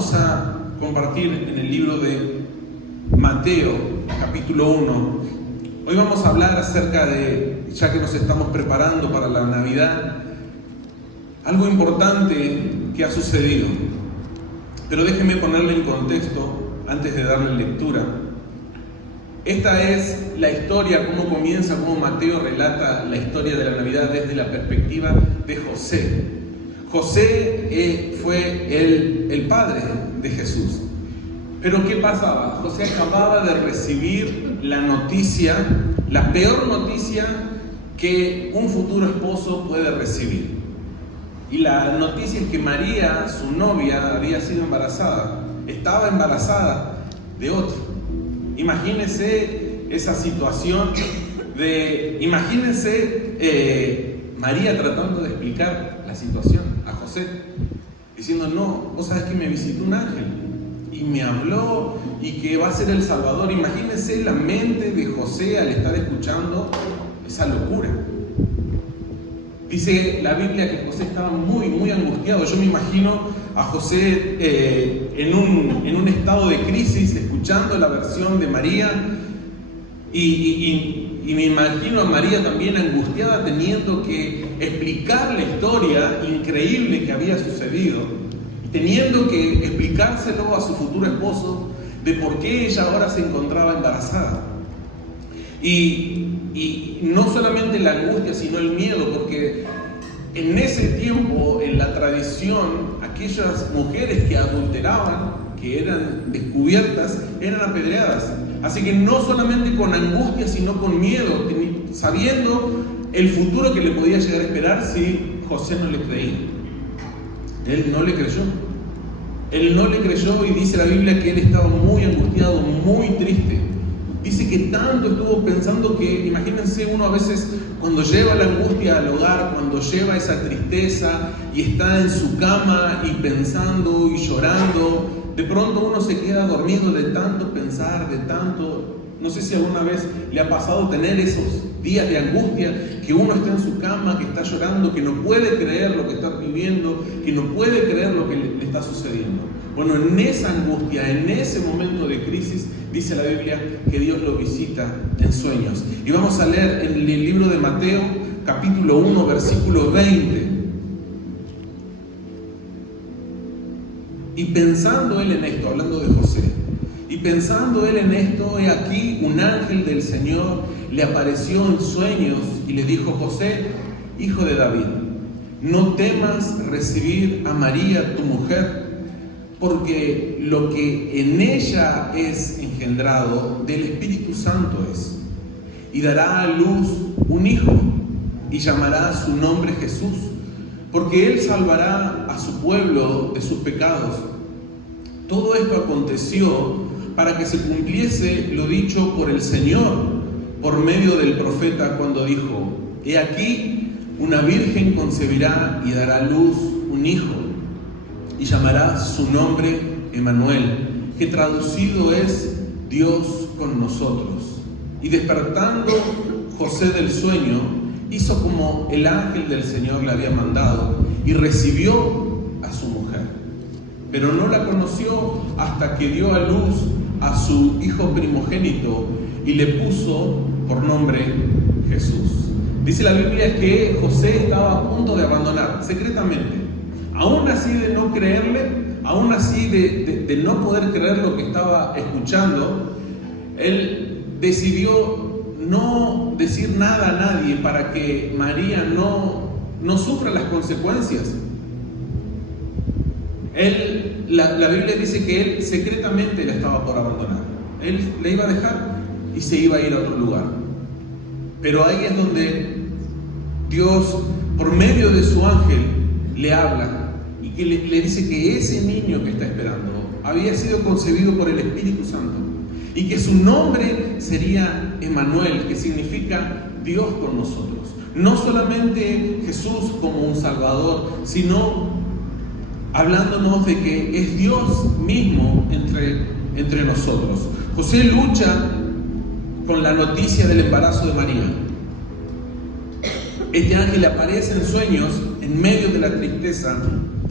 vamos a compartir en el libro de Mateo, capítulo 1. Hoy vamos a hablar acerca de, ya que nos estamos preparando para la Navidad, algo importante que ha sucedido. Pero déjenme ponerle en contexto antes de darle lectura. Esta es la historia, cómo comienza, cómo Mateo relata la historia de la Navidad desde la perspectiva de José. José fue el padre de Jesús. Pero ¿qué pasaba? José acababa de recibir la noticia, la peor noticia que un futuro esposo puede recibir. Y la noticia es que María, su novia, había sido embarazada. Estaba embarazada de otro. Imagínense esa situación imagínense María tratando de explicar la situación a José, diciendo: no, vos sabés que me visitó un ángel y me habló y que va a ser el Salvador. Imagínense la mente de José al estar escuchando esa locura. Dice la Biblia que José estaba muy, muy angustiado. Yo me imagino a José en un estado de crisis, escuchando la versión de María, y me imagino a María también angustiada, teniendo que explicar la historia increíble que había sucedido, teniendo que explicárselo a su futuro esposo de por qué ella ahora se encontraba embarazada. Y no solamente la angustia, sino el miedo, porque en ese tiempo, en la tradición, aquellas mujeres que adulteraban, que eran descubiertas, eran apedreadas. Así que no solamente con angustia, sino con miedo, sabiendo el futuro que le podía llegar a esperar si José no le creía. Él no le creyó. Él no le creyó, y dice la Biblia que él estaba muy angustiado, muy triste. Dice que tanto estuvo pensando que, imagínense uno a veces cuando lleva la angustia al hogar, cuando lleva esa tristeza y está en su cama y pensando y llorando, de pronto uno se queda dormido de tanto pensar, de tanto... No sé si alguna vez le ha pasado tener esos días de angustia, que uno está en su cama, que está llorando, que no puede creer lo que está viviendo, que no puede creer lo que le está sucediendo. Bueno, en esa angustia, en ese momento de crisis, dice la Biblia que Dios lo visita en sueños. Y vamos a leer en el libro de Mateo, capítulo 1, versículo 20. Y pensando él en esto, hablando de José, y pensando él en esto, he aquí un ángel del Señor le apareció en sueños y le dijo: José, hijo de David, no temas recibir a María tu mujer, porque lo que en ella es engendrado del Espíritu Santo es, y dará a luz un hijo, y llamará su nombre Jesús, porque él salvará a su pueblo de sus pecados. Todo esto aconteció para que se cumpliese lo dicho por el Señor por medio del profeta, cuando dijo: he aquí, una virgen concebirá y dará a luz un hijo, y llamará su nombre Emmanuel, que traducido es Dios con nosotros. Y despertando José del sueño, hizo como el ángel del Señor le había mandado, y recibió a su mujer. Pero no la conoció hasta que dio a luz a su hijo primogénito, y le puso por nombre Jesús. Dice la Biblia que José estaba a punto de abandonar secretamente. Aún así de no creerle, aún así de no poder creer lo que estaba escuchando, él decidió no decir nada a nadie para que María no sufra las consecuencias. La Biblia dice que él secretamente la estaba por abandonar. Él le iba a dejar y se iba a ir a otro lugar. Pero ahí es donde Dios, por medio de su ángel, le habla y que le dice que ese niño que está esperando había sido concebido por el Espíritu Santo y que su nombre sería Emmanuel, que significa Dios con nosotros. No solamente Jesús como un Salvador, sino hablándonos de que es Dios mismo entre nosotros. José lucha con la noticia del embarazo de María. Este ángel aparece en sueños en medio de la tristeza,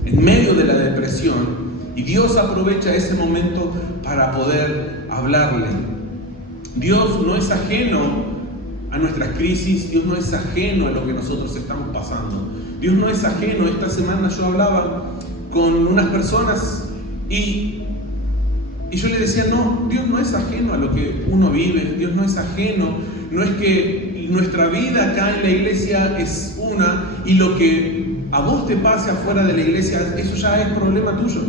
en medio de la depresión, Y Dios aprovecha ese momento para poder hablarle. Dios no es ajeno a nuestras crisis, Dios no es ajeno a lo que nosotros estamos pasando. Dios no es ajeno. Esta semana yo hablaba con unas personas y yo le decía, no, Dios no es ajeno a lo que uno vive, Dios no es ajeno, no es que nuestra vida acá en la iglesia es una y lo que a vos te pase afuera de la iglesia, eso ya es problema tuyo.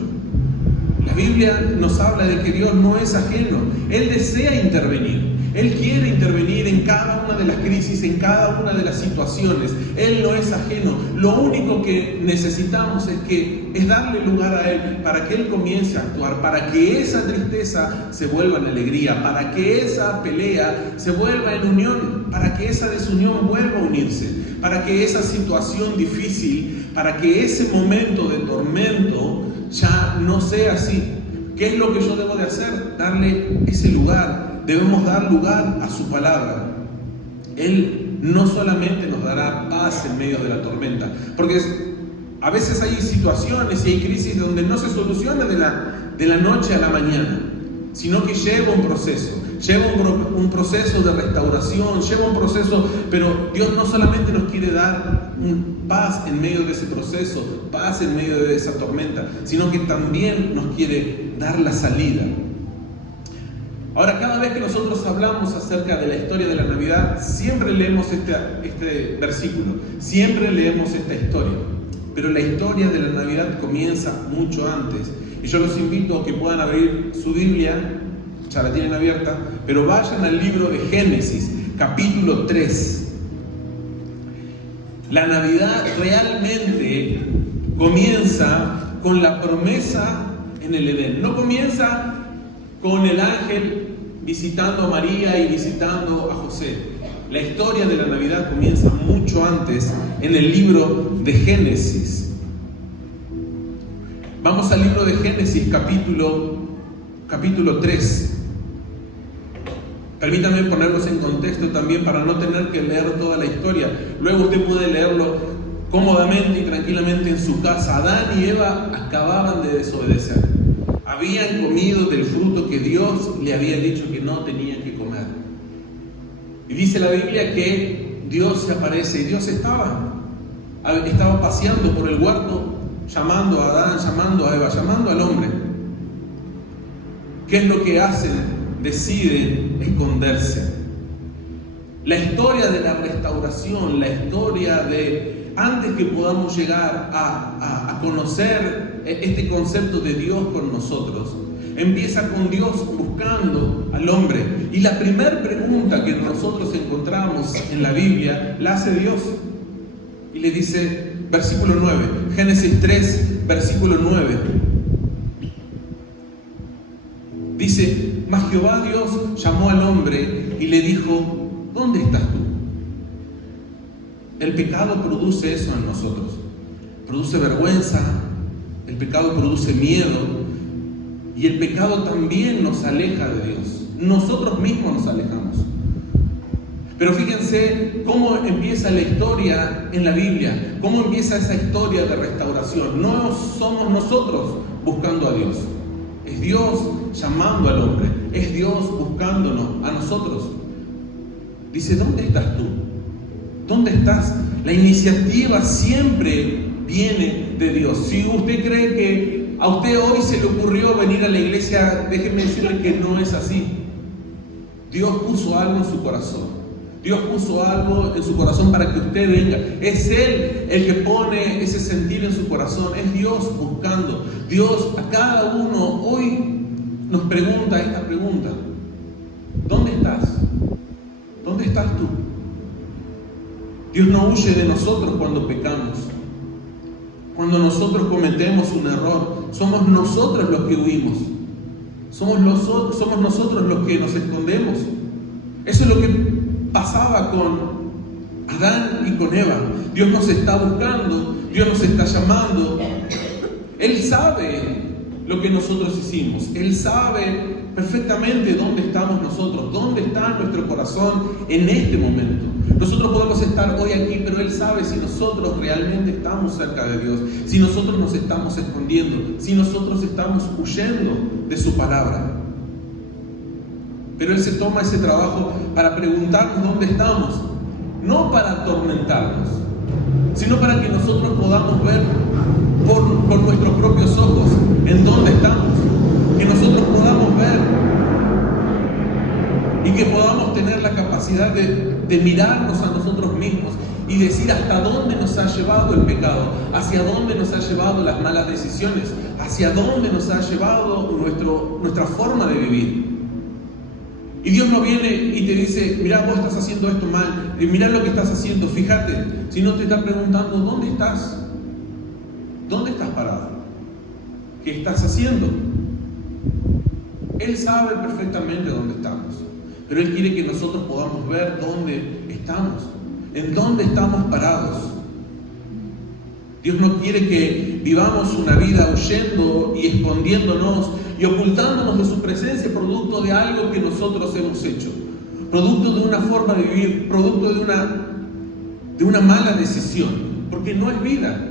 La Biblia nos habla de que Dios no es ajeno, Él desea intervenir. Él quiere intervenir en cada una de las crisis, en cada una de las situaciones. Él no es ajeno. Lo único que necesitamos es darle lugar a Él para que Él comience a actuar, para que esa tristeza se vuelva en alegría, para que esa pelea se vuelva en unión, para que esa desunión vuelva a unirse, para que esa situación difícil, para que ese momento de tormento ya no sea así. ¿Qué es lo que yo debo de hacer? Darle ese lugar. Debemos dar lugar a su palabra. Él no solamente nos dará paz en medio de la tormenta, porque a veces hay situaciones y hay crisis donde no se soluciona de la noche a la mañana, sino que lleva un proceso, lleva un proceso de restauración, lleva un proceso, pero Dios no solamente nos quiere dar paz en medio de ese proceso, paz en medio de esa tormenta, sino que también nos quiere dar la salida. Ahora, cada vez que nosotros hablamos acerca de la historia de la Navidad, siempre leemos este versículo, siempre leemos esta historia. Pero la historia de la Navidad comienza mucho antes. Y yo los invito a que puedan abrir su Biblia, ya la tienen abierta, pero vayan al libro de Génesis, capítulo 3. La Navidad realmente comienza con la promesa en el Edén. No comienza con el ángel visitando a María y visitando a José. La historia de la Navidad comienza mucho antes, en el libro de Génesis. Vamos al libro de Génesis, capítulo 3. Permítanme ponerlos en contexto también para no tener que leer toda la historia. Luego usted puede leerlo cómodamente y tranquilamente en su casa. Adán y Eva acababan de desobedecer. Habían comido del fruto que Dios le había dicho que no tenían que comer. Y dice la Biblia que Dios se aparece y Dios estaba paseando por el huerto, llamando a Adán, llamando a Eva, llamando al hombre. ¿Qué es lo que hacen? Deciden esconderse. La historia de la restauración, la historia de antes que podamos llegar a conocer este concepto de Dios con nosotros, empieza con Dios buscando al hombre. Y la primera pregunta que nosotros encontramos en la Biblia la hace Dios. Y le dice, versículo 9, Génesis 3, versículo 9. Dice, mas Jehová Dios llamó al hombre y le dijo, ¿dónde estás tú? El pecado produce eso en nosotros. Produce vergüenza, el pecado produce miedo y el pecado también nos aleja de Dios. Nosotros mismos nos alejamos. Pero fíjense cómo empieza la historia en la Biblia, cómo empieza esa historia de restauración. No somos nosotros buscando a Dios, es Dios llamando al hombre, es Dios buscándonos a nosotros. Dice, ¿dónde estás tú? ¿Dónde estás? La iniciativa siempre viene de Dios. Si usted cree que a usted hoy se le ocurrió venir a la iglesia, déjeme decirle que no es así. Dios puso algo en su corazón. Dios puso algo en su corazón para que usted venga. Es Él el que pone ese sentir en su corazón. Es Dios buscando. Dios a cada uno hoy nos pregunta esta pregunta. ¿Dónde estás? ¿Dónde estás tú? Dios no huye de nosotros cuando pecamos. Cuando nosotros cometemos un error, somos nosotros los que huimos. Somos nosotros los que nos escondemos. Eso es lo que pasaba con Adán y con Eva. Dios nos está buscando, Dios nos está llamando. Él sabe lo que nosotros hicimos. Él sabe perfectamente dónde estamos nosotros, dónde está nuestro corazón en este momento. Nosotros podemos estar hoy aquí, pero Él sabe si nosotros realmente estamos cerca de Dios, si nosotros nos estamos escondiendo, si nosotros estamos huyendo de su palabra. Pero Él se toma ese trabajo para preguntarnos dónde estamos, no para atormentarnos, sino para que nosotros podamos ver por nuestros propios ojos en dónde estamos, que nosotros podamos ver y que podamos tener la capacidad de mirarnos a nosotros mismos y decir hasta dónde nos ha llevado el pecado, hacia dónde nos ha llevado las malas decisiones, hacia dónde nos ha llevado nuestra forma de vivir. Y Dios no viene y te dice, mirá, vos estás haciendo esto mal, mirá lo que estás haciendo, fíjate, sino te está preguntando, ¿dónde estás? ¿Dónde estás parado? ¿Qué estás haciendo? Él sabe perfectamente dónde estamos, pero Él quiere que nosotros podamos ver dónde estamos, en dónde estamos parados. Dios no quiere que vivamos una vida huyendo y escondiéndonos y ocultándonos de su presencia, producto de algo que nosotros hemos hecho, producto de una forma de vivir, producto de una mala decisión, porque no es vida.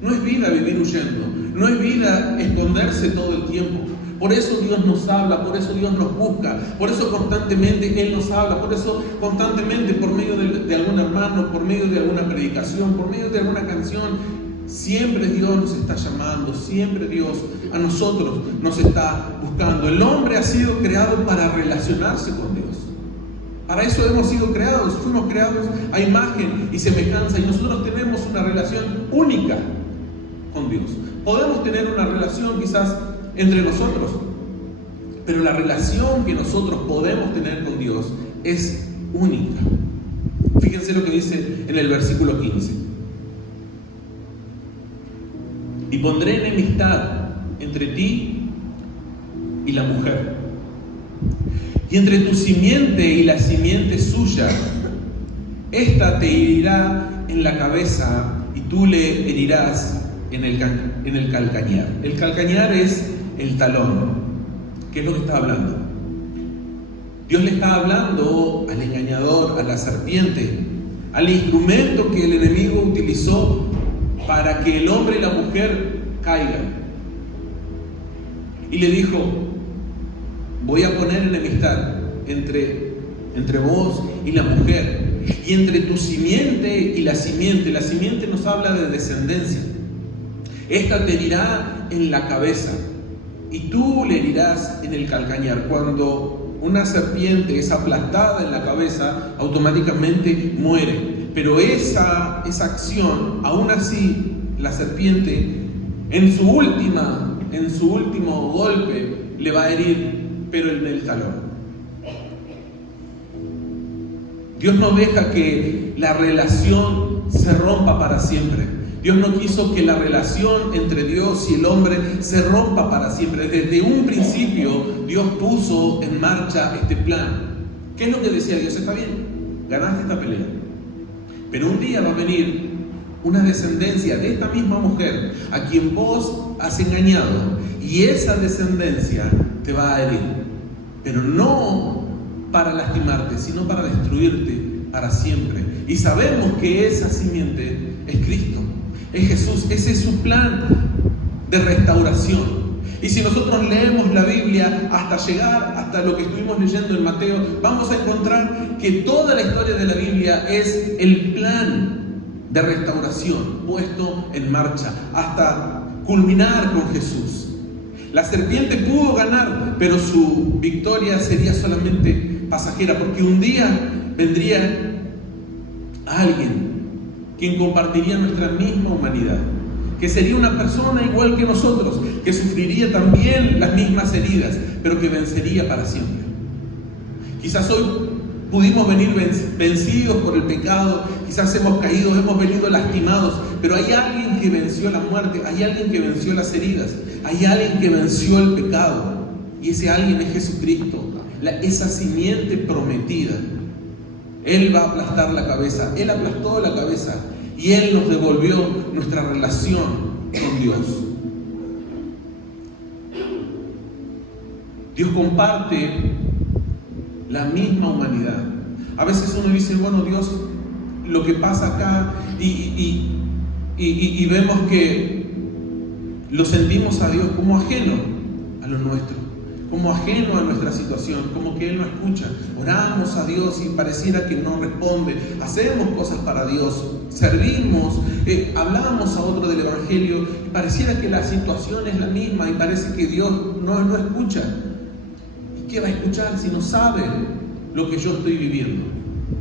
No es vida vivir huyendo, no es vida esconderse todo el tiempo. Por eso Dios nos habla, por eso Dios nos busca, por eso constantemente Él nos habla, por eso constantemente por medio de algún hermano, por medio de alguna predicación, por medio de alguna canción, siempre Dios nos está llamando, siempre Dios a nosotros nos está buscando. El hombre ha sido creado para relacionarse con Dios. Para eso hemos sido creados, fuimos creados a imagen y semejanza y nosotros tenemos una relación única con Dios. Podemos tener una relación quizás entre nosotros, pero la relación que nosotros podemos tener con Dios es única. Fíjense lo que dice en el versículo 15. Y pondré enemistad entre ti y la mujer, y entre tu simiente y la simiente suya. Esta te herirá en la cabeza y tú le herirás en el calcañar. El calcañar es el talón. ¿Qué es lo que está hablando? Dios le está hablando al engañador, a la serpiente, al instrumento que el enemigo utilizó para que el hombre y la mujer caigan. Y le dijo, voy a poner enemistad entre vos y la mujer, y entre tu simiente y la simiente. La simiente nos habla de descendencia. Esta te herirá en la cabeza y tú le herirás en el calcañar. Cuando una serpiente es aplastada en la cabeza, automáticamente muere. Pero esa acción, aún así, la serpiente en su último golpe le va a herir, pero en el talón. Dios no deja que la relación se rompa para siempre. Dios no quiso que la relación entre Dios y el hombre se rompa para siempre. Desde un principio Dios puso en marcha este plan. ¿Qué es lo que decía Dios? Está bien, ganaste esta pelea, pero un día va a venir una descendencia de esta misma mujer a quien vos has engañado, y esa descendencia te va a herir, pero no para lastimarte, sino para destruirte para siempre. Y sabemos que esa simiente es Cristo, es Jesús. Ese es su plan de restauración. Y si nosotros leemos la Biblia hasta llegar hasta lo que estuvimos leyendo en Mateo, vamos a encontrar que toda la historia de la Biblia es el plan de restauración puesto en marcha hasta culminar con Jesús. La serpiente pudo ganar, pero su victoria sería solamente pasajera, porque un día vendría alguien quien compartiría nuestra misma humanidad, que sería una persona igual que nosotros, que sufriría también las mismas heridas, pero que vencería para siempre. Quizás hoy pudimos venir vencidos por el pecado, quizás hemos caído, hemos venido lastimados, pero hay alguien que venció la muerte, hay alguien que venció las heridas, hay alguien que venció el pecado, y ese alguien es Jesucristo, esa simiente prometida. Él va a aplastar la cabeza, Él aplastó la cabeza, y Él nos devolvió nuestra relación con Dios. Dios comparte la misma humanidad. A veces uno dice, bueno, Dios lo que pasa acá y vemos que lo sentimos a Dios como ajeno a lo nuestro, como ajeno a nuestra situación, como que Él no escucha. Oramos a Dios y pareciera que no responde. Hacemos cosas para Dios, servimos, hablamos a otro del Evangelio y pareciera que la situación es la misma y parece que Dios no escucha. ¿Y qué va a escuchar si no sabe lo que yo estoy viviendo?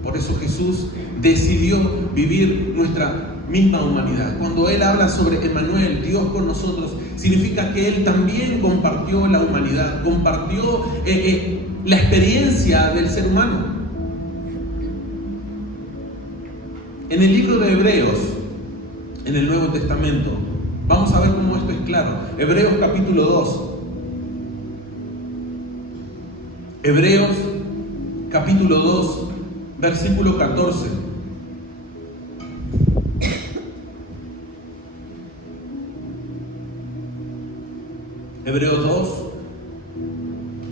Por eso Jesús decidió vivir nuestra misma humanidad. Cuando Él habla sobre Emmanuel, Dios con nosotros, significa que Él también compartió la humanidad, compartió la experiencia del ser humano. En el libro de Hebreos, en el Nuevo Testamento, vamos a ver cómo esto es claro. Hebreos capítulo 2. Hebreos capítulo 2, versículo 14. Hebreos 2,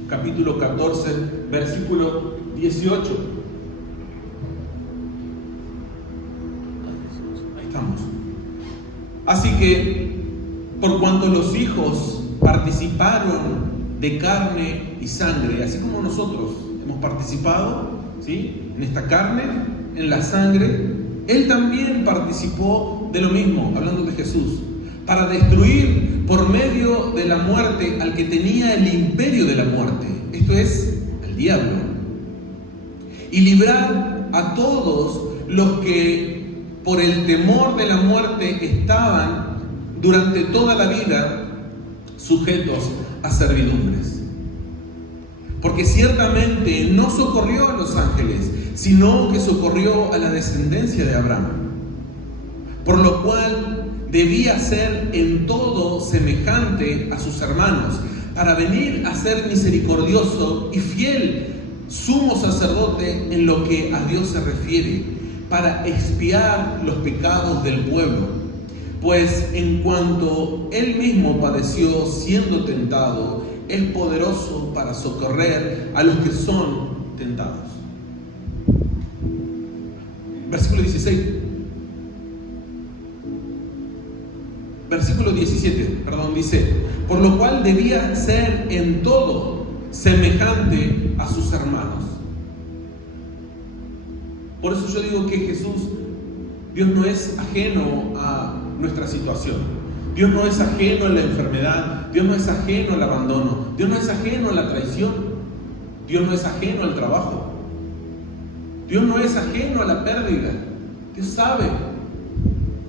capítulo 14, versículo 18. Ahí estamos. Así que, por cuanto los hijos participaron de carne y sangre, así como nosotros hemos participado, ¿sí?, en esta carne, en la sangre, Él también participó de lo mismo, hablando de Jesús, para destruir por medio de la muerte al que tenía el imperio de la muerte, esto es, al diablo, y librar a todos los que por el temor de la muerte estaban durante toda la vida sujetos a servidumbres. Porque ciertamente no socorrió a los ángeles, sino que socorrió a la descendencia de Abraham, por lo cual debía ser en todo semejante a sus hermanos, para venir a ser misericordioso y fiel sumo sacerdote en lo que a Dios se refiere, para expiar los pecados del pueblo. Pues en cuanto Él mismo padeció siendo tentado, es poderoso para socorrer a los que son tentados. Versículo 16. Versículo 17, dice: por lo cual debía ser en todo semejante a sus hermanos. Por eso yo digo que Jesús, Dios no es ajeno a nuestra situación. Dios no es ajeno a la enfermedad. Dios no es ajeno al abandono. Dios no es ajeno a la traición. Dios no es ajeno al trabajo. Dios no es ajeno a la pérdida. Dios sabe.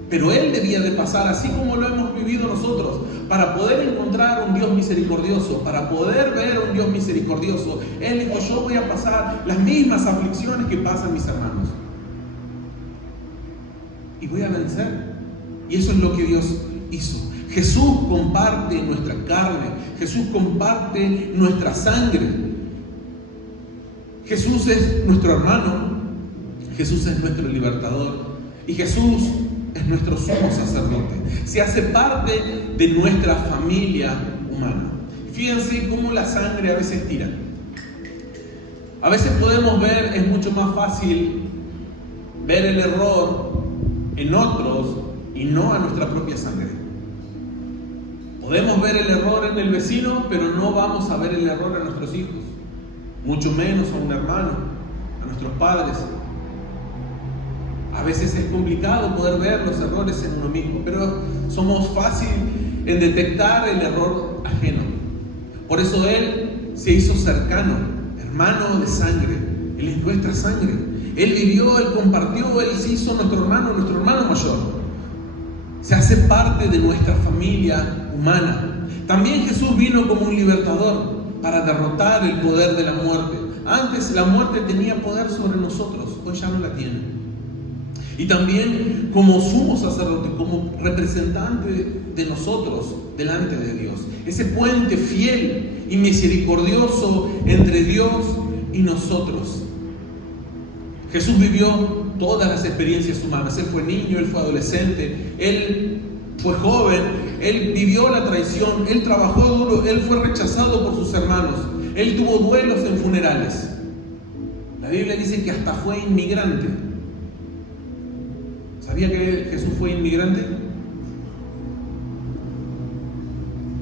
Pero Él debía de pasar, así como lo hemos vivido nosotros, para poder encontrar un Dios misericordioso, para poder ver un Dios misericordioso. Él dijo: yo voy a pasar las mismas aflicciones que pasan mis hermanos. Y voy a vencer. Y eso es lo que Dios hizo. Jesús comparte nuestra carne. Jesús comparte nuestra sangre. Jesús es nuestro hermano. Jesús es nuestro libertador. Y Jesús es nuestro sumo sacerdote. Se hace parte de nuestra familia humana. Fíjense cómo la sangre a veces tira. A veces podemos ver, es mucho más fácil ver el error en otros y no a nuestra propia sangre. Podemos ver el error en el vecino, pero no vamos a ver el error en nuestros hijos, mucho menos a un hermano, a nuestros padres. A veces es complicado poder ver los errores en uno mismo, pero somos fáciles en detectar el error ajeno. Por eso Él se hizo cercano, hermano de sangre. Él es nuestra sangre. Él vivió, Él compartió, Él se hizo nuestro hermano mayor. Se hace parte de nuestra familia humana. También Jesús vino como un libertador para derrotar el poder de la muerte. Antes la muerte tenía poder sobre nosotros, hoy ya no la tiene. Y también como sumo sacerdote, como representante de nosotros delante de Dios. Ese puente fiel y misericordioso entre Dios y nosotros. Jesús vivió todas las experiencias humanas. Él fue niño, Él fue adolescente, Él fue joven, Él vivió la traición, Él trabajó duro, Él fue rechazado por sus hermanos, Él tuvo duelos en funerales. La Biblia dice que hasta fue inmigrante. ¿Sabía que Jesús fue inmigrante?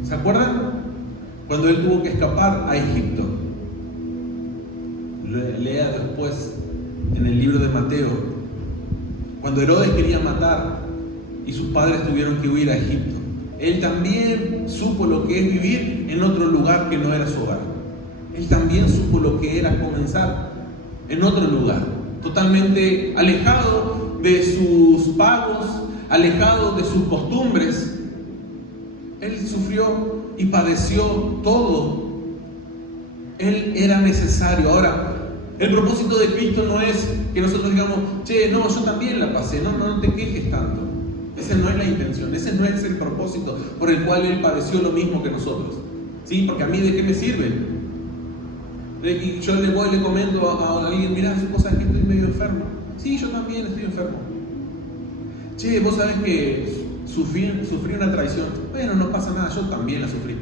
¿Se acuerdan? Cuando él tuvo que escapar a Egipto. Lea después en el libro de Mateo, cuando Herodes quería matar y sus padres tuvieron que huir a Egipto. Él también supo lo que es vivir en otro lugar que no era su hogar. Él también supo lo que era comenzar en otro lugar, totalmente alejado de sus pagos, alejado de sus costumbres. Él sufrió y padeció todo. Él era necesario. Ahora, el propósito de Cristo no es que nosotros digamos, che, no, yo también la pasé, no te quejes tanto. Esa no es la intención, ese no es el propósito por el cual Él padeció lo mismo que nosotros. ¿Sí? Porque a mí, ¿de qué me sirve? Y yo le voy y le comento a alguien, mirá, vos sabés que estoy medio enfermo. Sí, yo también estoy enfermo. Che, vos sabés que sufrí una traición. Bueno, no pasa nada, yo también la sufrí.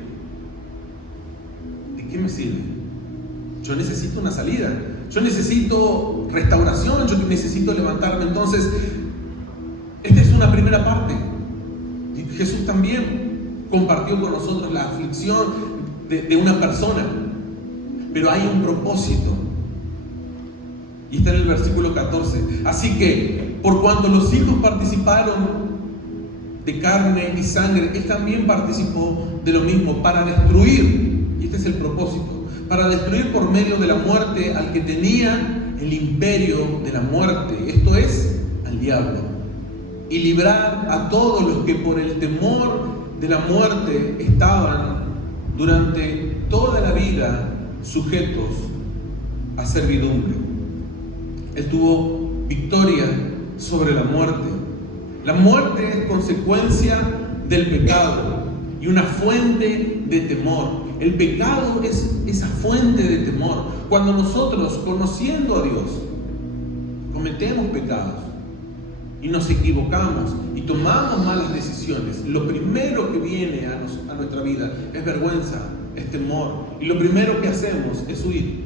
¿De qué me sirve? Yo necesito una salida. Yo necesito restauración, yo necesito levantarme. Entonces, esta es una primera parte. Y Jesús también compartió con nosotros la aflicción de una persona. Pero hay un propósito. Y está en el versículo 14. Así que, por cuanto los hijos participaron de carne y sangre, Él también participó de lo mismo para destruir. Y este es el propósito. Para destruir por medio de la muerte al que tenía el imperio de la muerte, esto es, al diablo, y librar a todos los que por el temor de la muerte estaban durante toda la vida sujetos a servidumbre. Él tuvo victoria sobre la muerte. La muerte es consecuencia del pecado y una fuente de temor. El pecado es esa fuente de temor. Cuando nosotros, conociendo a Dios, cometemos pecados y nos equivocamos y tomamos malas decisiones, lo primero que viene a nuestra vida es vergüenza, es temor. Y lo primero que hacemos es huir,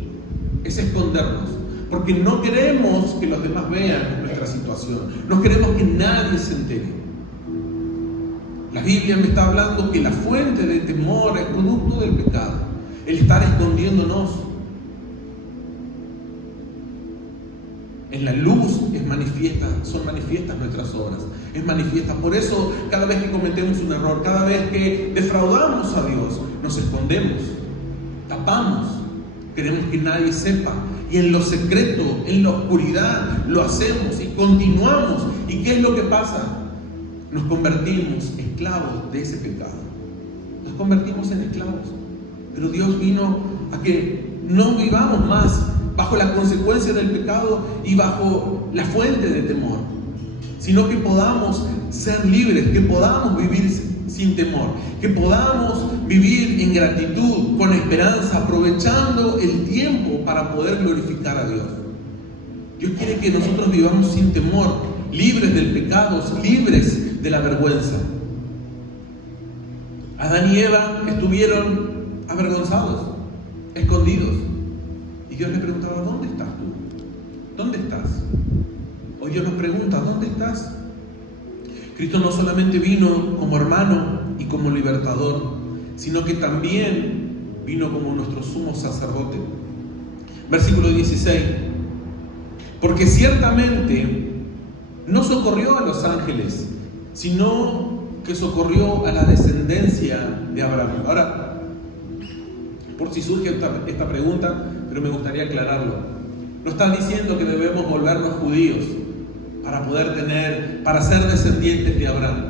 es escondernos, porque no queremos que los demás vean nuestra situación, no queremos que nadie se entere. La Biblia me está hablando que la fuente de temor es producto del pecado, el estar escondiéndonos. En la luz son manifiestas nuestras obras, es manifiesta. Por eso, cada vez que cometemos un error, cada vez que defraudamos a Dios, nos escondemos, tapamos, queremos que nadie sepa. Y en lo secreto, en la oscuridad, lo hacemos y continuamos. ¿Y qué es lo que pasa? Nos convertimos esclavos de ese pecado. Nos convertimos en esclavos. Pero Dios vino a que no vivamos más bajo la consecuencia del pecado y bajo la fuente de temor, sino que podamos ser libres, que podamos vivir sin temor, que podamos vivir en gratitud, con esperanza, aprovechando el tiempo para poder glorificar a Dios. Dios quiere que nosotros vivamos sin temor, libres del pecado, libres de la vergüenza. Adán y Eva estuvieron avergonzados, escondidos. Y Dios le preguntaba, ¿dónde estás tú? ¿Dónde estás? Hoy Dios nos pregunta, ¿dónde estás? Cristo no solamente vino como hermano y como libertador, sino que también vino como nuestro sumo sacerdote. Versículo 16. Porque ciertamente no socorrió a los ángeles, sino que socorrió a la descendencia de Abraham. Ahora, por si surge esta pregunta, pero me gustaría aclararlo. No está diciendo que debemos volvernos judíos para ser descendientes de Abraham.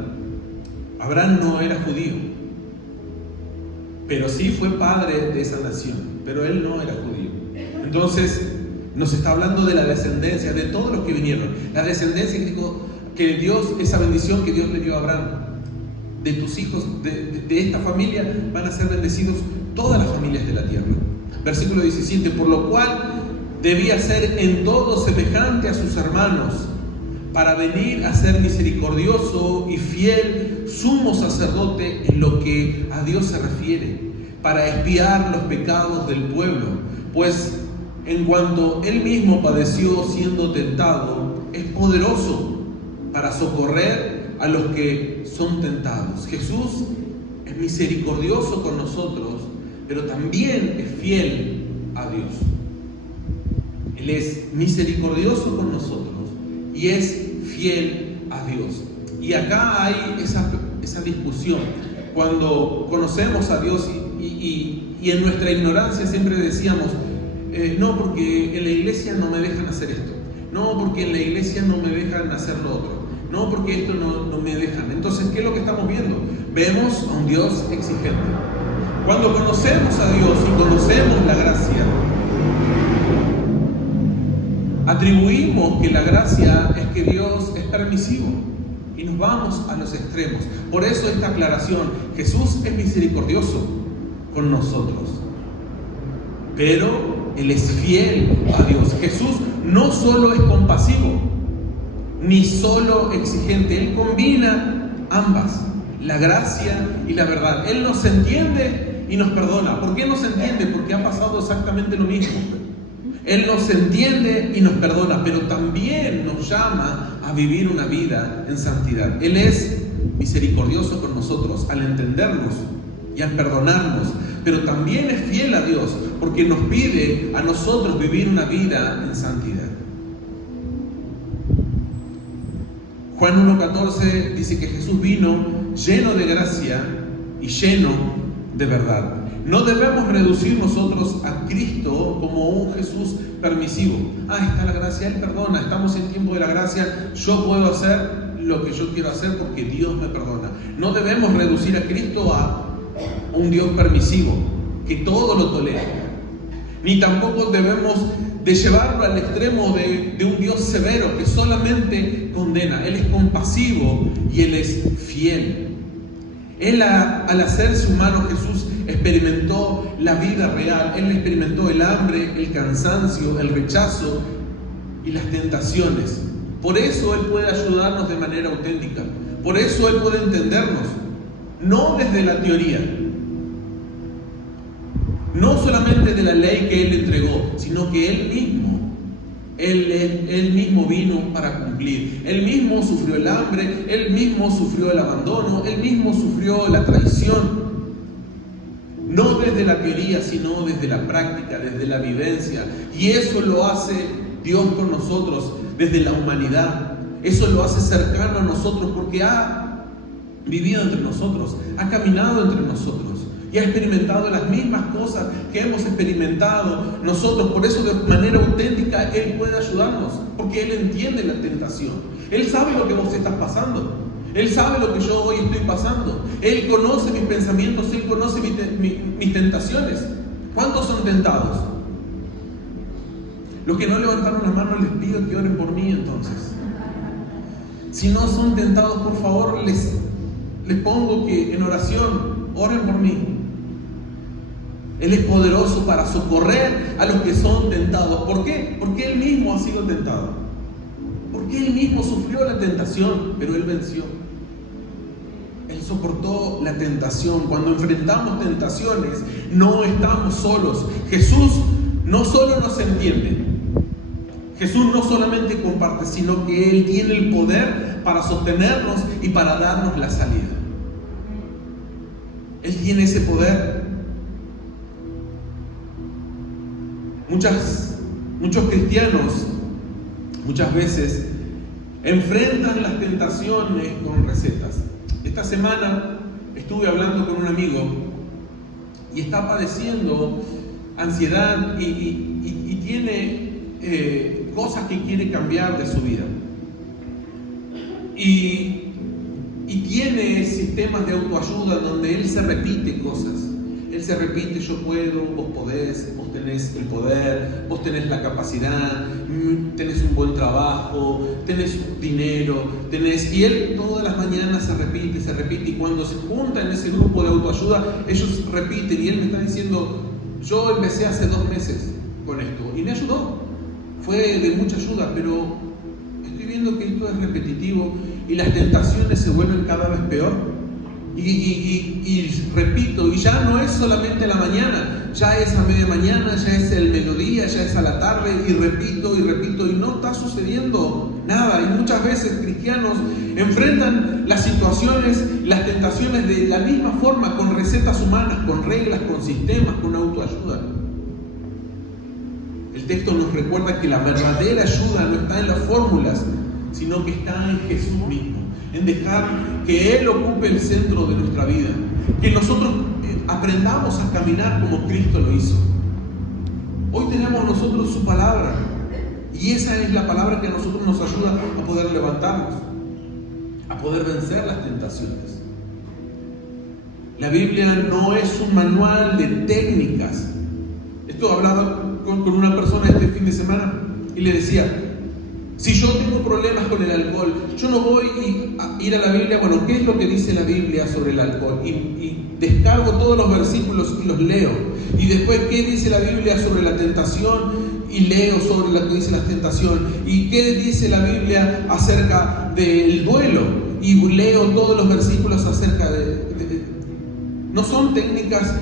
Abraham no era judío, pero sí fue padre de esa nación, pero él no era judío. Entonces, nos está hablando de la descendencia, de todos los que vinieron. La descendencia que Dios, esa bendición que Dios le dio a Abraham. De tus hijos, de esta familia, van a ser bendecidos todas las familias de la tierra. Versículo 17, por lo cual debía ser en todo semejante a sus hermanos, para venir a ser misericordioso y fiel sumo sacerdote en lo que a Dios se refiere, para expiar los pecados del pueblo, pues en cuanto él mismo padeció siendo tentado, es poderoso para socorrer a los que son tentados. Jesús es misericordioso con nosotros, pero también es fiel a Dios. Él es misericordioso con nosotros y es fiel a Dios. Y acá hay esa discusión. Cuando conocemos a Dios y en nuestra ignorancia siempre decíamos, no, porque en la iglesia no me dejan hacer esto, no, porque en la iglesia no me dejan hacer lo otro, no, porque esto no me dejan. Entonces, ¿qué es lo que estamos viendo? Vemos a un Dios exigente. Cuando conocemos a Dios y conocemos la gracia, atribuimos que la gracia es que Dios es permisivo y nos vamos a los extremos. Por eso esta aclaración: Jesús es misericordioso con nosotros, pero Él es fiel a Dios. Jesús no solo es compasivo, ni solo exigente. Él combina ambas, la gracia y la verdad. Él nos entiende y nos perdona. ¿Por qué nos entiende? Porque ha pasado exactamente lo mismo. Él nos entiende y nos perdona, pero también nos llama a vivir una vida en santidad. Él es misericordioso con nosotros al entendernos y al perdonarnos, pero también es fiel a Dios porque nos pide a nosotros vivir una vida en santidad. Juan 1:14 dice que Jesús vino lleno de gracia y lleno de verdad. No debemos reducir nosotros a Cristo como un Jesús permisivo. Está la gracia, Él perdona, estamos en tiempo de la gracia, yo puedo hacer lo que yo quiero hacer porque Dios me perdona. No debemos reducir a Cristo a un Dios permisivo, que todo lo tolera. Ni tampoco debemos de llevarlo al extremo de un Dios severo que solamente condena. Él es compasivo y Él es fiel. Él, al hacerse humano, Jesús experimentó la vida real. Él experimentó el hambre, el cansancio, el rechazo y las tentaciones. Por eso Él puede ayudarnos de manera auténtica. Por eso Él puede entendernos, no desde la teoría, no solamente de la ley que Él entregó, sino que Él mismo vino para cumplir. Él mismo sufrió el hambre, Él mismo sufrió el abandono, Él mismo sufrió la traición. No desde la teoría, sino desde la práctica, desde la vivencia. Y eso lo hace Dios con nosotros desde la humanidad. Eso lo hace cercano a nosotros porque ha vivido entre nosotros, ha caminado entre nosotros y ha experimentado las mismas cosas que hemos experimentado nosotros. Por eso de manera auténtica Él puede ayudarnos, porque Él entiende la tentación. Él sabe lo que vos estás pasando. Él sabe lo que yo hoy estoy pasando. Él conoce mis pensamientos, Él conoce mis tentaciones. ¿Cuántos son tentados? Los que no levantaron la mano, les pido que oren por mí entonces. Si no son tentados, por favor, les pongo que en oración oren por mí. Él es poderoso para socorrer a los que son tentados. ¿Por qué? Porque Él mismo ha sido tentado. Porque Él mismo sufrió la tentación, pero Él venció. Él soportó la tentación. Cuando enfrentamos tentaciones, no estamos solos. Jesús no solo nos entiende, Jesús no solamente comparte, sino que Él tiene el poder para sostenernos y para darnos la salida. Él tiene ese poder. Muchos cristianos muchas veces enfrentan las tentaciones con recetas. Esta semana estuve hablando con un amigo y está padeciendo ansiedad y tiene cosas que quiere cambiar de su vida. Y tiene sistemas de autoayuda donde él se repite cosas. Él se repite: yo puedo, vos podés, vos tenés el poder, vos tenés la capacidad, tenés un buen trabajo, tenés dinero, y él todas las mañanas se repite, y cuando se junta en ese grupo de autoayuda, ellos repiten, y él me está diciendo: yo empecé hace 2 meses con esto, y me ayudó, fue de mucha ayuda, pero estoy viendo que esto es repetitivo, y las tentaciones se vuelven cada vez peor. Y repito, y ya no es solamente la mañana, ya es a media mañana, ya es el mediodía, ya es a la tarde, y repito, y no está sucediendo nada. Y muchas veces cristianos enfrentan las situaciones, las tentaciones de la misma forma, con recetas humanas, con reglas, con sistemas, con autoayuda. El texto nos recuerda que la verdadera ayuda no está en las fórmulas, sino que está en Jesús mismo, en dejar que Él ocupe el centro de nuestra vida, que nosotros aprendamos a caminar como Cristo lo hizo. Hoy tenemos nosotros su palabra, y esa es la palabra que a nosotros nos ayuda a poder levantarnos, a poder vencer las tentaciones. La Biblia no es un manual de técnicas. Esto hablaba con una persona este fin de semana y le decía: si yo tengo problemas con el alcohol, yo no voy a ir a la Biblia, bueno, ¿qué es lo que dice la Biblia sobre el alcohol? Y descargo todos los versículos y los leo. Y después, ¿qué dice la Biblia sobre la tentación? Y leo sobre lo que dice la tentación. ¿Y qué dice la Biblia acerca del duelo? Y leo todos los versículos acerca de no son técnicas,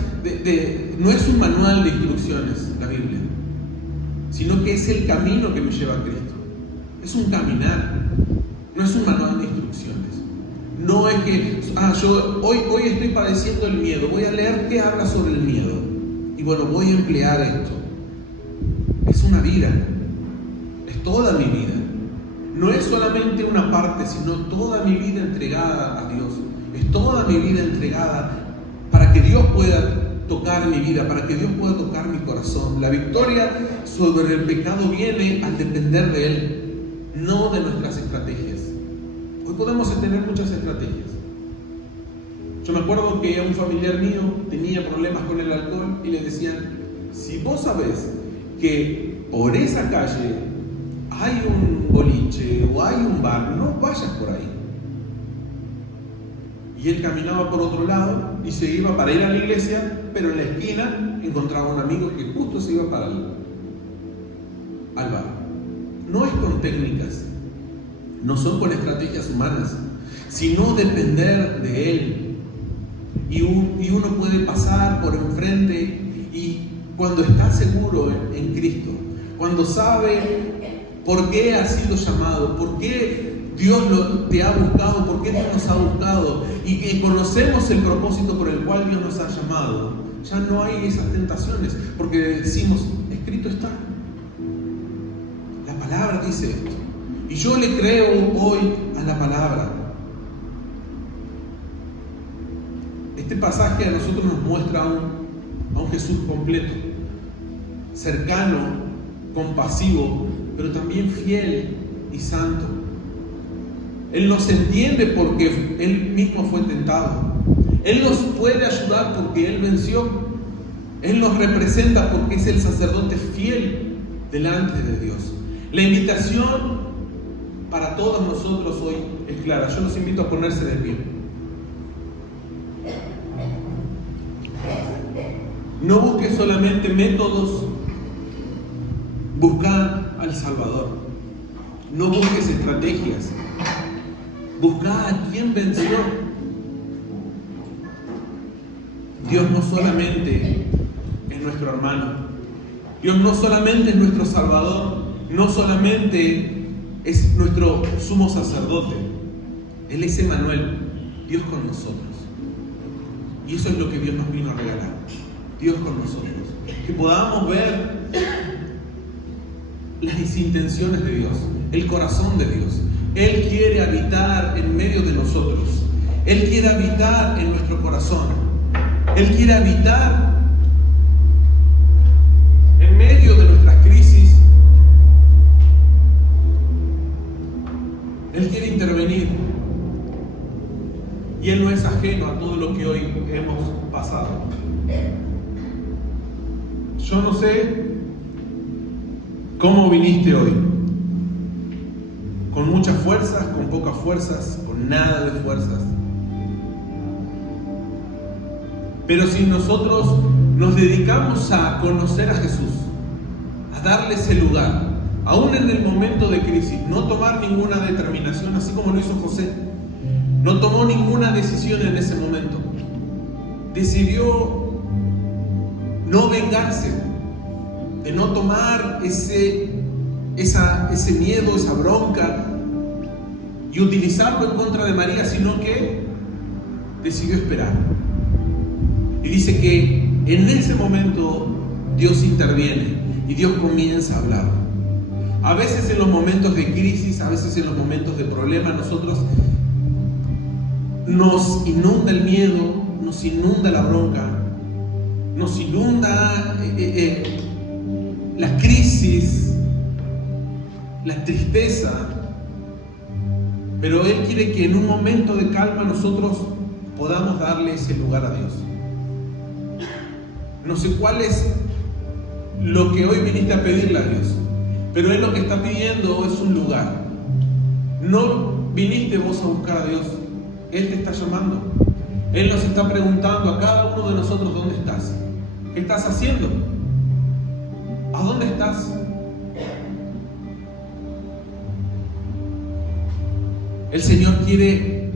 no es un manual de instrucciones la Biblia, sino que es el camino que me lleva a Cristo. Es un caminar, no es un manual de instrucciones. No es que, yo hoy estoy padeciendo el miedo, voy a leer qué habla sobre el miedo. Y bueno, voy a emplear esto. Es una vida, es toda mi vida. No es solamente una parte, sino toda mi vida entregada a Dios. Es toda mi vida entregada para que Dios pueda tocar mi vida, para que Dios pueda tocar mi corazón. La victoria sobre el pecado viene al depender de Él, no de nuestras estrategias. Hoy podemos tener muchas estrategias. Yo me acuerdo que un familiar mío tenía problemas con el alcohol y le decían: si vos sabés que por esa calle hay un boliche o hay un bar, no vayas por ahí. Y él caminaba por otro lado y se iba para ir a la iglesia, pero en la esquina encontraba un amigo que justo se iba para al bar. No es con técnicas, no son con estrategias humanas, sino depender de Él. Y uno puede pasar por enfrente, y cuando está seguro en Cristo, cuando sabe por qué ha sido llamado, por qué Dios te ha buscado, por qué Dios nos ha buscado, y que conocemos el propósito por el cual Dios nos ha llamado, ya no hay esas tentaciones, porque decimos: escrito está. La palabra dice esto, y yo le creo hoy a la palabra. Este pasaje a nosotros nos muestra a un Jesús completo, cercano, compasivo, pero también fiel y santo. Él nos entiende porque Él mismo fue tentado. Él nos puede ayudar porque Él venció. Él nos representa porque es el sacerdote fiel delante de Dios. La invitación para todos nosotros hoy es clara. Yo los invito a ponerse de pie. No busques solamente métodos, busca al Salvador. No busques estrategias, busca a quien venció. Dios no solamente es nuestro hermano, Dios no solamente es nuestro Salvador, no solamente es nuestro sumo sacerdote, Él es Emmanuel, Dios con nosotros. Y eso es lo que Dios nos vino a regalar, Dios con nosotros. Que podamos ver las intenciones de Dios, el corazón de Dios. Él quiere habitar en medio de nosotros. Él quiere habitar en nuestro corazón. Él quiere habitar en medio de nuestras crisis. Él quiere intervenir. Y Él no es ajeno a todo lo que hoy hemos pasado. Yo no sé cómo viniste hoy. Con muchas fuerzas, con pocas fuerzas, con nada de fuerzas. Pero si nosotros nos dedicamos a conocer a Jesús, a darle ese lugar, aún en el momento de crisis, no tomar ninguna determinación, así como lo hizo José, no tomó ninguna decisión en ese momento. Decidió no vengarse, de no tomar ese miedo, esa bronca, y utilizarlo en contra de María, sino que decidió esperar. Y dice que en ese momento Dios interviene y Dios comienza a hablar. A veces en los momentos de crisis, a veces en los momentos de problemas, nosotros nos inunda el miedo, nos inunda la bronca, nos inunda la crisis, la tristeza. Pero Él quiere que en un momento de calma nosotros podamos darle ese lugar a Dios. No sé cuál es lo que hoy viniste a pedirle a Dios, pero Él lo que está pidiendo es un lugar. No viniste vos a buscar a Dios, Él te está llamando. Él nos está preguntando a cada uno de nosotros: ¿dónde estás? ¿Qué estás haciendo? ¿A dónde estás? El Señor quiere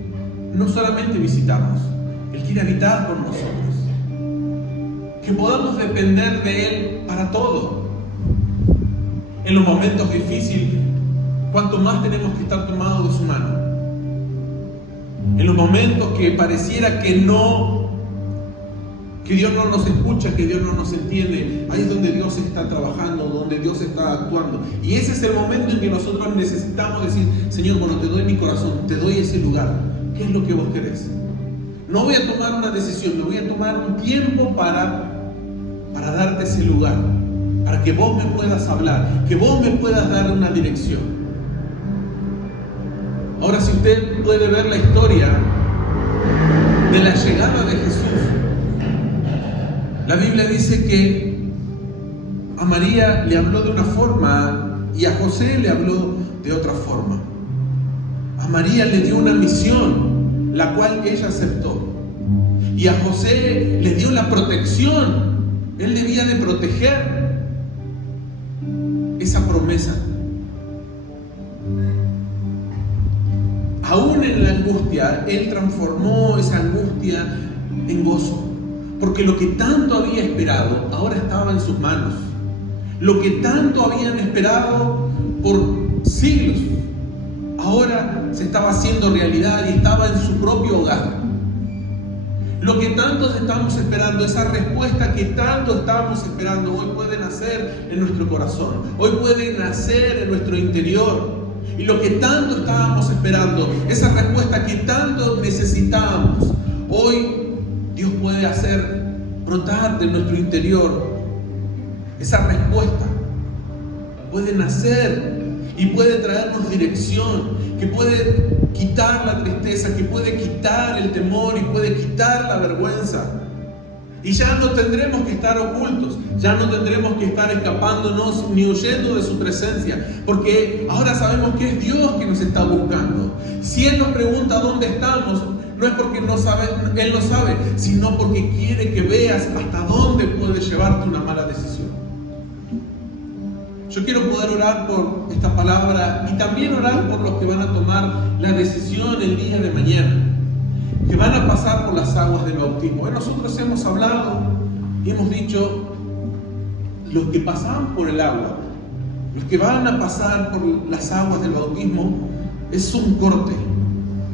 no solamente visitarnos, Él quiere habitar con nosotros. Que podamos depender de Él para todo. En los momentos difíciles, cuanto más tenemos que estar tomados de su mano. En los momentos que pareciera que Dios no nos escucha, que Dios no nos entiende, ahí es donde Dios está trabajando, donde Dios está actuando. Y ese es el momento en que nosotros necesitamos decir: Señor, bueno, te doy mi corazón, te doy ese lugar. ¿Qué es lo que vos querés? No voy a tomar una decisión, me voy a tomar un tiempo para darte ese lugar, para que vos me puedas hablar, que vos me puedas dar una dirección. Ahora, si usted puede ver la historia de la llegada de Jesús, la Biblia dice que a María le habló de una forma y a José le habló de otra forma. A María le dio una misión, la cual ella aceptó. Y a José le dio la protección. Él debía de proteger esa promesa. Aún en la angustia, Él transformó esa angustia en gozo. Porque lo que tanto había esperado, ahora estaba en sus manos. Lo que tanto habían esperado por siglos, ahora se estaba haciendo realidad y estaba en su propio hogar. Lo que tantos estamos esperando, esa respuesta que tanto estábamos esperando, hoy puede nacer en nuestro corazón, hoy puede nacer en nuestro interior. Y lo que tanto estábamos esperando, esa respuesta que tanto necesitábamos, hoy Dios puede hacer brotar de nuestro interior. Esa respuesta puede nacer y puede traernos dirección, que puede quitar la tristeza, que puede quitar el temor y puede quitar la vergüenza. Y ya no tendremos que estar ocultos, ya no tendremos que estar escapándonos ni huyendo de su presencia, porque ahora sabemos que es Dios que nos está buscando. Si Él nos pregunta dónde estamos, no es porque no sabe, Él lo sabe, sino porque quiere que veas hasta dónde puede llevarte una mala decisión. Yo quiero poder orar por esta palabra y también orar por los que van a tomar la decisión el día de mañana, que van a pasar por las aguas del bautismo. Nosotros hemos hablado y hemos dicho: los que pasaban por el agua, los que van a pasar por las aguas del bautismo, es un corte.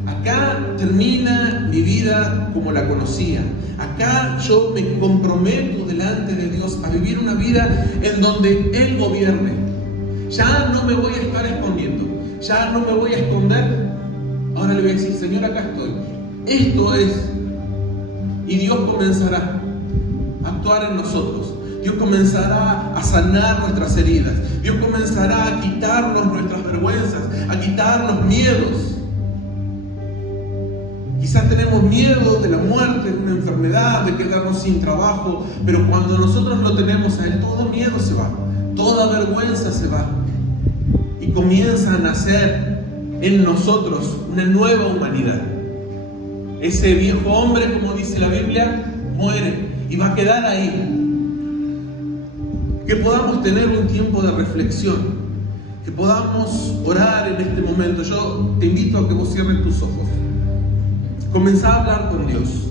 Acá termina mi vida como la conocía. Acá yo me comprometo delante de Dios a vivir una vida en donde Él gobierne. Ya no me voy a estar escondiendo, ya no me voy a esconder. Ahora le voy a decir: Señor, acá estoy. Esto es. Y Dios comenzará a actuar en nosotros. Dios comenzará a sanar nuestras heridas. Dios comenzará a quitarnos nuestras vergüenzas, a quitarnos miedos. Quizás tenemos miedo de la muerte, de una enfermedad, de quedarnos sin trabajo, pero cuando nosotros lo tenemos a Él, todo miedo se va, toda vergüenza se va. Y comienza a nacer en nosotros una nueva humanidad. Ese viejo hombre, como dice la Biblia, muere y va a quedar ahí. Que podamos tener un tiempo de reflexión, que podamos orar en este momento. Yo te invito a que vos cierres tus ojos. Comenzá a hablar con Dios.